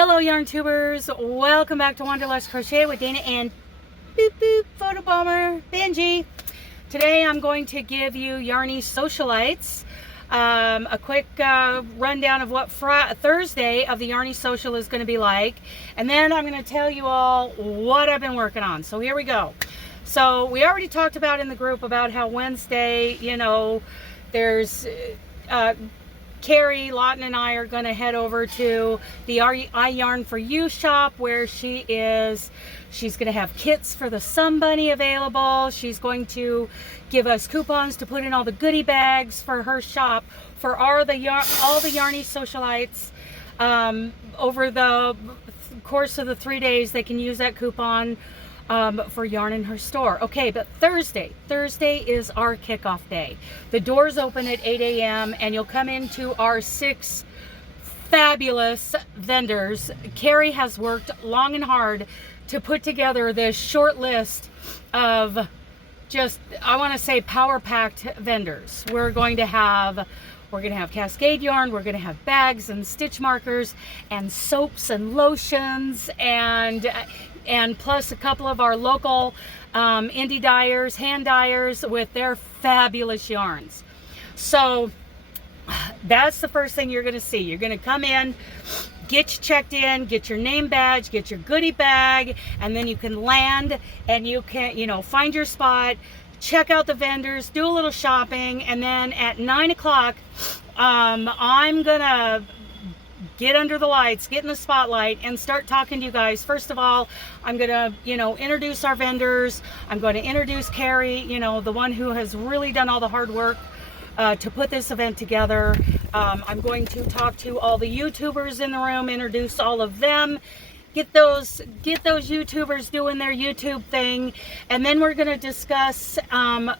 Hello yarn tubers, welcome back to Wanderlust Crochet with Dana and boop boop photo bomber Benji. Today I'm going to give you Yarny Socialites, a quick rundown of what Thursday of the Yarny Social is going to be like, and then I'm going to tell you all what I've been working on. So here we go. So we already talked about in the group about how Wednesday, you know, there's Carrie, Lawton, and I are going to head over to the I Yarn for You shop, where she's going to have kits for the Somebunny available. She's going to give us coupons to put in all the goodie bags for her shop for all the Yarny Socialites. Over the course of the 3 days, they can use that coupon for yarn in her store. Okay, but Thursday is our kickoff day. The doors open at 8 a.m. and you'll come into our 6 fabulous vendors. Carrie has worked long and hard to put together this short list of just, I want to say, power-packed vendors. We're going to have Cascade yarn, we're going to have bags and stitch markers and soaps and lotions, and plus a couple of our local indie dyers, hand dyers with their fabulous yarns. So that's the first thing you're going to see. You're going to come in, get you checked in, get your name badge, get your goodie bag, and then you can land and you can, you know, find your spot, check out the vendors, do a little shopping, and then at 9 o'clock, I'm going to get under the lights, get in the spotlight, and start talking to you guys. First of all, I'm going to, you know, introduce our vendors. I'm going to introduce Carrie, you know, the one who has really done all the hard work to put this event together. I'm going to talk to all the YouTubers in the room, introduce all of them, get those YouTubers doing their YouTube thing, and then we're going to discuss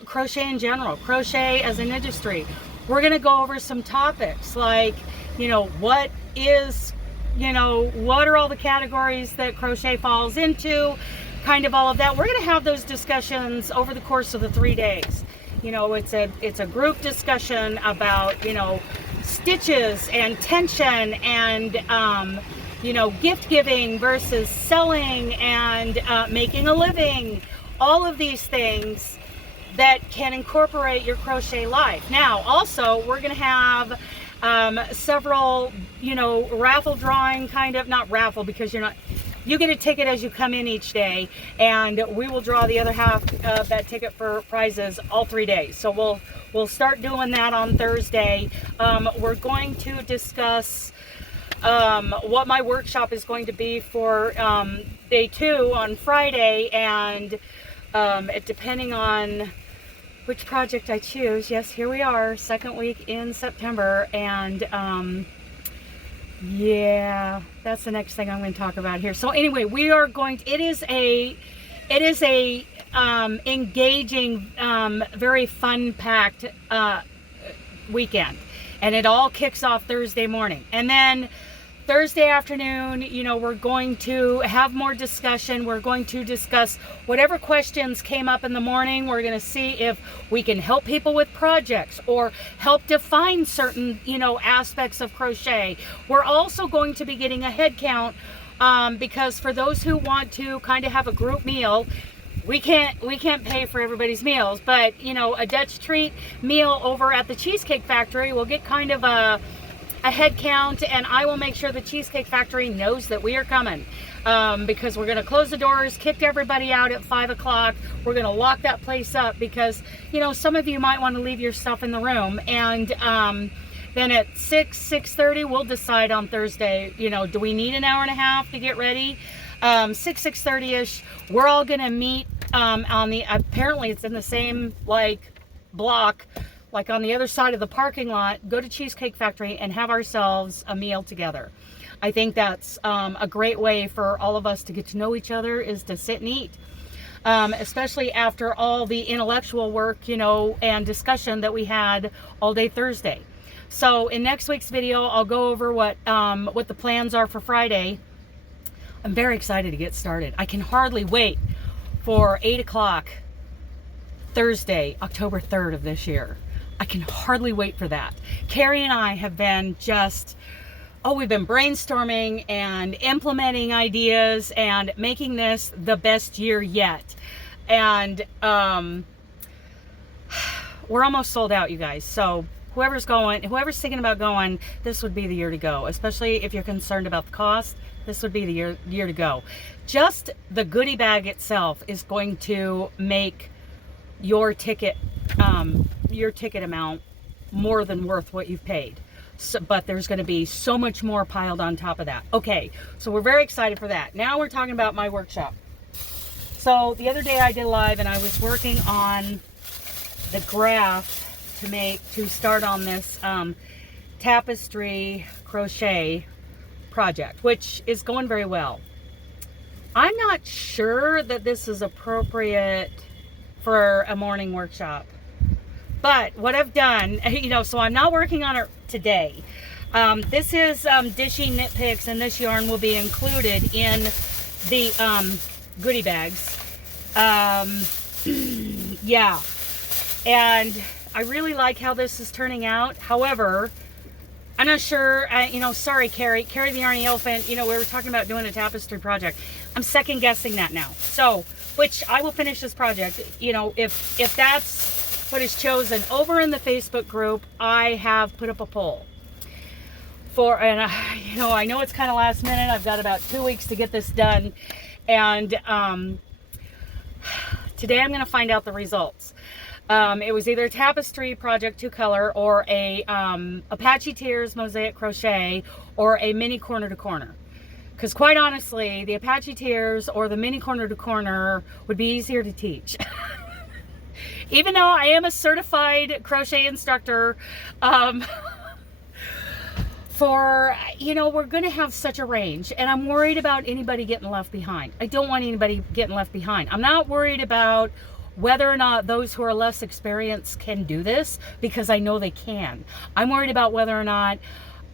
crochet in general, crochet as an industry. We're going to go over some topics like, you know, what are all the categories that crochet falls into, kind of all of that. We're going to have those discussions over the course of the 3 days. You know, it's a group discussion about, you know, stitches and tension and, you know, gift giving versus selling and making a living. All of these things that can incorporate your crochet life. Now, also, we're going to have several, you know, raffle drawing, kind of, not raffle because you get a ticket as you come in each day, and we will draw the other half of that ticket for prizes all 3 days. So we'll start doing that on Thursday. We're going to discuss what my workshop is going to be for day 2 on Friday, and depending on which project I choose. Yes, here we are, second week in September, and yeah, that's the next thing I'm going to talk about here. So anyway, we are going to, it is a engaging, very fun packed weekend, and it all kicks off Thursday morning, and then Thursday afternoon, you know, we're going to have more discussion. We're going to discuss whatever questions came up in the morning. We're going to see if we can help people with projects or help define certain, you know, aspects of crochet. We're also going to be getting a head count because for those who want to kind of have a group meal, we can't pay for everybody's meals, but, you know, a Dutch treat meal over at the Cheesecake Factory will get kind of a head count, and I will make sure the Cheesecake Factory knows that we are coming, because we're going to close the doors, kick everybody out at 5 o'clock. We're going to lock that place up because, you know, some of you might want to leave your stuff in the room, and then at 6:30 we'll decide on Thursday, you know, do we need an hour and a half to get ready? 6:30ish, we're all going to meet on the, apparently it's in the same like block, like on the other side of the parking lot, go to Cheesecake Factory and have ourselves a meal together. I think that's a great way for all of us to get to know each other, is to sit and eat, especially after all the intellectual work, you know, and discussion that we had all day Thursday. So in next week's video, I'll go over what the plans are for Friday. I'm very excited to get started. I can hardly wait for 8 o'clock Thursday, October 3rd of this year. I can hardly wait for that. Carrie and I have been just, we've been brainstorming and implementing ideas and making this the best year yet. And we're almost sold out, you guys. So whoever's thinking about going, this would be the year to go. Especially if you're concerned about the cost, this would be the year to go. Just the goodie bag itself is going to make your ticket amount more than worth what you've paid. So, but there's going to be so much more piled on top of that. Okay, so we're very excited for that. Now we're talking about my workshop. So the other day I did a live and I was working on the graph to start on this tapestry crochet project, which is going very well. I'm not sure that this is appropriate for a morning workshop, but what I've done, so I'm not working on it today. This is Dishy Knit Picks, and this yarn will be included in the goodie bags. Yeah, and I really like how this is turning out. However, I'm not sure, sorry, Carrie the Yarny Elephant, we were talking about doing a tapestry project. I'm second guessing that now. So, which I will finish this project, if that's what is chosen. Over in the Facebook group, I have put up a poll and I know it's kind of last minute. I've got about 2 weeks to get this done. And today I'm going to find out the results. It was either a tapestry project 2-color or a Apache Tears mosaic crochet or a mini corner to corner. Because quite honestly, the Apache Tears or the mini corner to corner would be easier to teach. Even though I am a certified crochet instructor, we're going to have such a range, and I'm worried about anybody getting left behind. I don't want anybody getting left behind. I'm not worried about whether or not those who are less experienced can do this, because I know they can. I'm worried about whether or not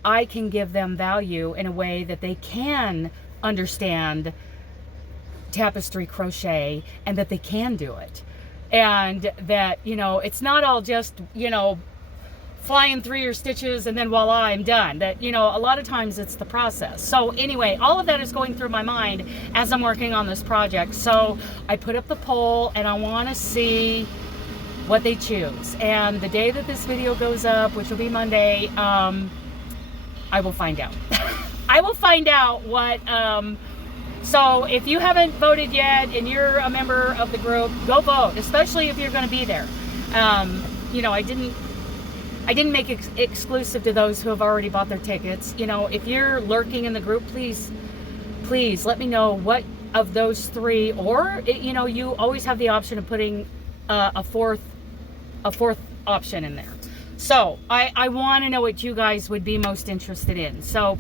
I can give them value in a way that they can understand tapestry crochet and that they can do it. And that, it's not all just, flying through your stitches and then voila, I'm done. That, a lot of times it's the process. So anyway, all of that is going through my mind as I'm working on this project. So I put up the poll and I want to see what they choose. And the day that this video goes up, which will be Monday, I will find out. I will find out what, so if you haven't voted yet and you're a member of the group, go vote, especially if you're going to be there. I didn't make it exclusive to those who have already bought their tickets. If you're lurking in the group, please let me know what of those three, or you always have the option of putting a fourth option in there. So I want to know what you guys would be most interested in. So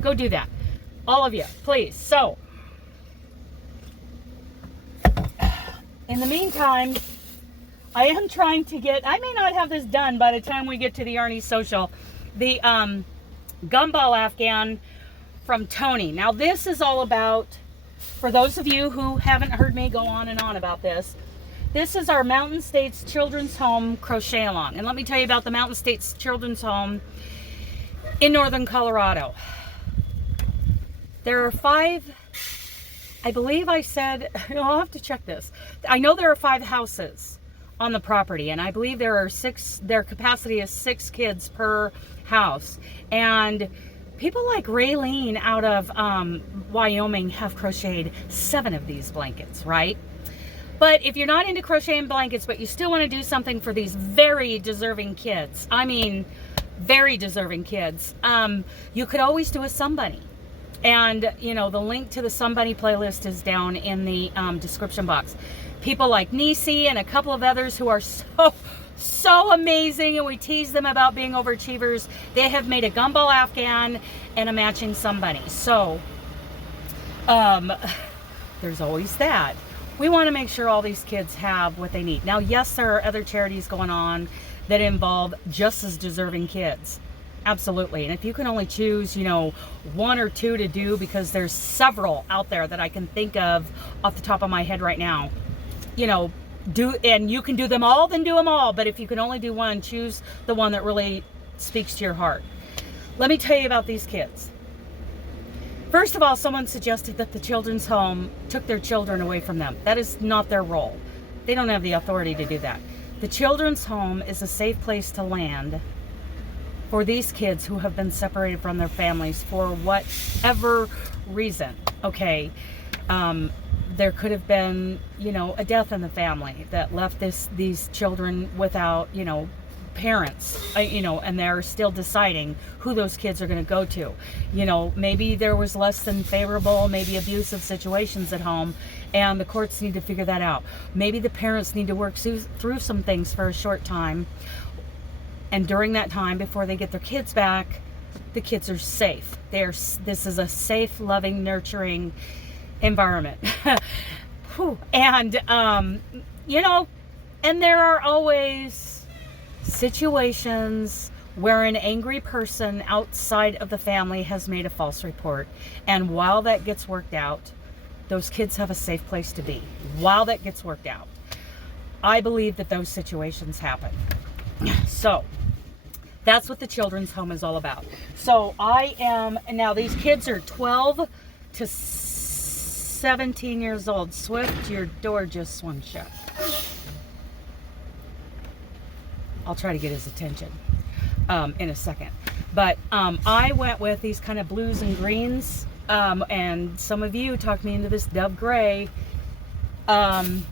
go do that, all of you, please. So in the meantime, I am trying to I may not have this done by the time we get to the Yarny Social, the Gumball Afghan from Tony. Now this is all about, for those of you who haven't heard me go on and on about this, this is our Mountain States Children's Home crochet along. And let me tell you about the Mountain States Children's Home in northern Colorado. There are 5, I believe I said, I'll have to check this. I know there are 5 houses on the property, and I believe there are 6, their capacity is 6 kids per house. And people like Raylene out of Wyoming have crocheted 7 of these blankets, right? But if you're not into crocheting blankets, but you still want to do something for these very deserving kids, I mean, very deserving kids, you could always do a Somebunny. And, the link to the Somebunny playlist is down in the description box. People like Nisi and a couple of others who are so amazing, and we tease them about being overachievers. They have made a Gumball Afghan and a matching Somebunny. So, there's always that. We want to make sure all these kids have what they need. Now, yes, there are other charities going on that involve just as deserving kids. Absolutely. And if you can only choose, 1 or 2 to do, because there's several out there that I can think of off the top of my head right now, and you can do them all, then do them all. But if you can only do one, choose the one that really speaks to your heart. Let me tell you about these kids. First of all, someone suggested that the children's home took their children away from them. That is not their role. They don't have the authority to do that. The children's home is a safe place to land for these kids who have been separated from their families for whatever reason. Okay, there could have been, you know, a death in the family that left these children without, you know, parents, you know, and they're still deciding who those kids are going to go to. You know, maybe there was less than favorable, maybe abusive situations at home, and the courts need to figure that out. Maybe the parents need to work through some things for a short time, and during that time, before they get their kids back, the kids are safe. This is a safe, loving, nurturing environment. And you know, and there are always situations where an angry person outside of the family has made a false report, and while that gets worked out, those kids have a safe place to be. While that gets worked out, I believe that those situations happen. So that's what the children's home is all about. So now these kids are 12 to 17 years old. Swift, your door just swung shut. I'll try to get his attention in a second. But I went with these kind of blues and greens, and some of you talked me into this dove gray, and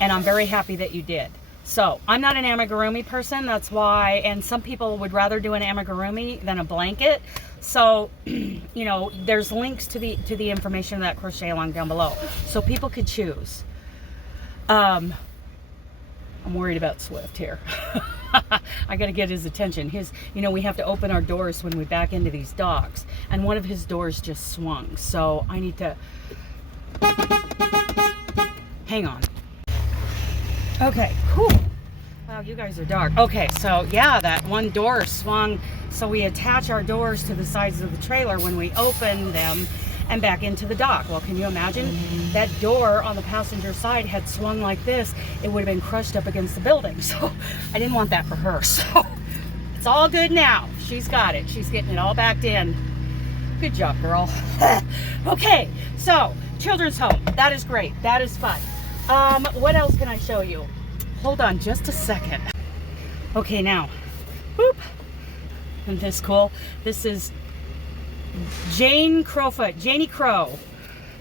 I'm very happy that you did. So I'm not an amigurumi person, that's why, and some people would rather do an amigurumi than a blanket. So, you know, there's links to the information of that crochet along down below, so people could choose. I'm worried about Swift here. I got to get his attention. You know, we have to open our doors when we back into these docks, and one of his doors just swung, so I need to hang on. Okay, cool. Wow, you guys are dark. Okay, so yeah, that one door swung, so we attach our doors to the sides of the trailer when we open them and back into the dock. Well, can you imagine? That door on the passenger side had swung like this, it would have been crushed up against the building. So I didn't want that for her. So it's all good now. She's got it. She's getting it all backed in. Good job, girl. Okay, so children's home. That is great. That is fun. What else can I show you? Hold on just a second. Okay, now, whoop. Isn't this cool? This is Jeanie Crow.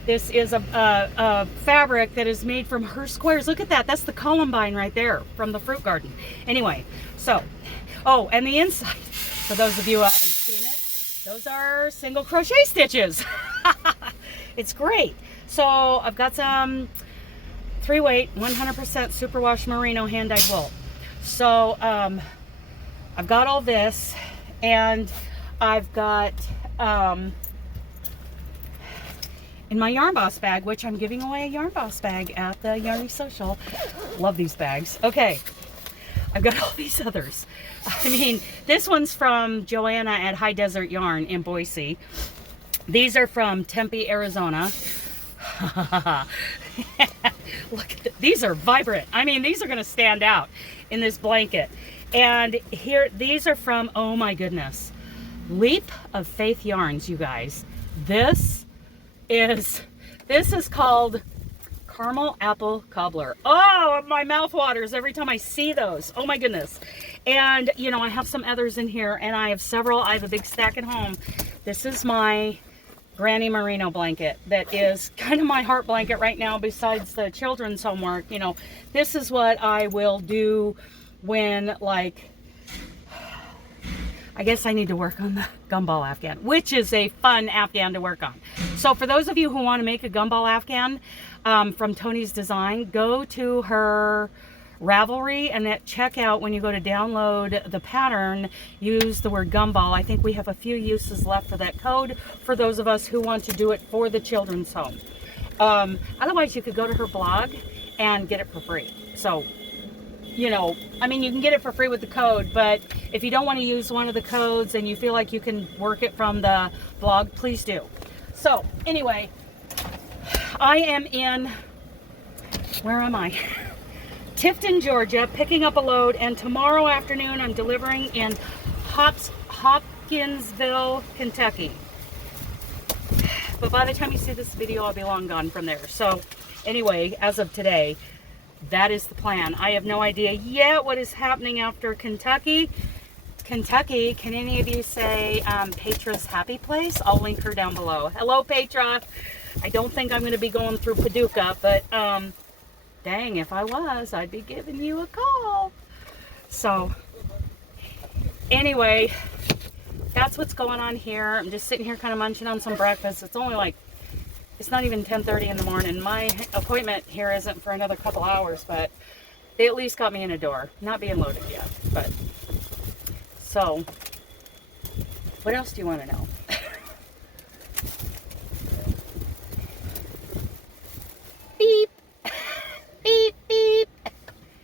This is a fabric that is made from her squares. Look at that. That's the columbine right there from the fruit garden. Anyway, so, oh, and the inside, for those of you who haven't seen it, those are single crochet stitches. It's great. So I've got some 3-weight, 100% superwash merino hand-dyed wool. So I've got all this, and I've got in my Yarn Boss bag, which I'm giving away a Yarn Boss bag at the Yarny Social. Love these bags. Okay, I've got all these others. I mean, this one's from Joanna at High Desert Yarn in Boise. These are from Tempe, Arizona. Look at these are vibrant. I mean, these are going to stand out in this blanket. And here, these are from, oh my goodness, Leap of Faith Yarns, you guys. This is called Caramel Apple Cobbler. Oh, my mouth waters every time I see those. Oh my goodness. And you know, I have some others in here, and I have several. I have a big stack at home. This is my Granny Merino blanket that is kind of my heart blanket right now, besides the children's homework. You know, this is what I will do when, like, I guess I need to work on the Gumball Afghan, which is a fun Afghan to work on. So for those of you who want to make a Gumball Afghan from Tony's Design, go to her Ravelry, and at checkout, when you go to download the pattern, use the word Gumball. I think we have a few uses left for that code for those of us who want to do it for the children's home. Otherwise, you could go to her blog and get it for free. So, you know, I mean, you can get it for free with the code, but if you don't want to use one of the codes and you feel like you can work it from the blog, please do. So anyway, I am in, where am I? Tifton, Georgia, picking up a load, and tomorrow afternoon I'm delivering in Hopkinsville, Kentucky. But by the time you see this video, I'll be long gone from there. So anyway, as of today, that is the plan. I have no idea yet what is happening after Kentucky. Kentucky, can any of you say Petra's happy place? I'll link her down below. Hello, Petra. I don't think I'm going to be going through Paducah, but dang, if I was, I'd be giving you a call. So anyway, that's what's going on here. I'm just sitting here kind of munching on some breakfast. It's only like, it's not even 10:30 in the morning. My appointment here isn't for another couple hours, but they at least got me in a door. Not being loaded yet, but so what else do you want to know? Beep, beep, beep.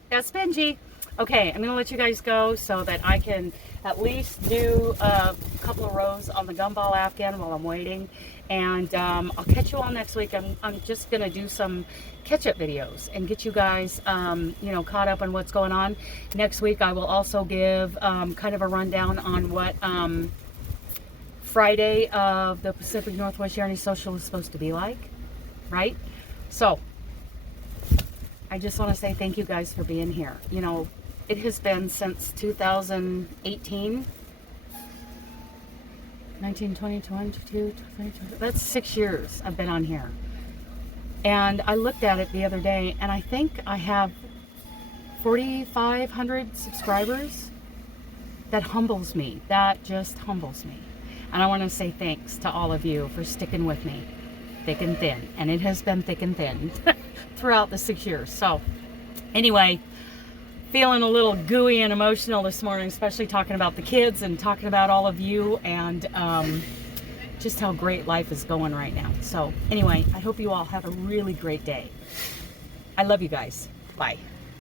That's Benji. Okay, I'm gonna let you guys go so that I can at least do a couple of rows on the Gumball Afghan while I'm waiting. And I'll catch you all next week. I'm just gonna do some catch-up videos and get you guys, you know, caught up on what's going on. Next week, I will also give kind of a rundown on what Friday of the Pacific Northwest Yarny Social is supposed to be like, right? So I just want to say thank you guys for being here. You know, it has been since 2018. 19, 20, 22, 23, that's 6 years I've been on here. And I looked at it the other day, and I think I have 4,500 subscribers. That humbles me. That just humbles me. And I want to say thanks to all of you for sticking with me, thick and thin. And it has been thick and thin throughout the 6 years. So anyway, feeling a little gooey and emotional this morning, especially talking about the kids and talking about all of you and just how great life is going right now. So anyway, I hope you all have a really great day. I love you guys. Bye.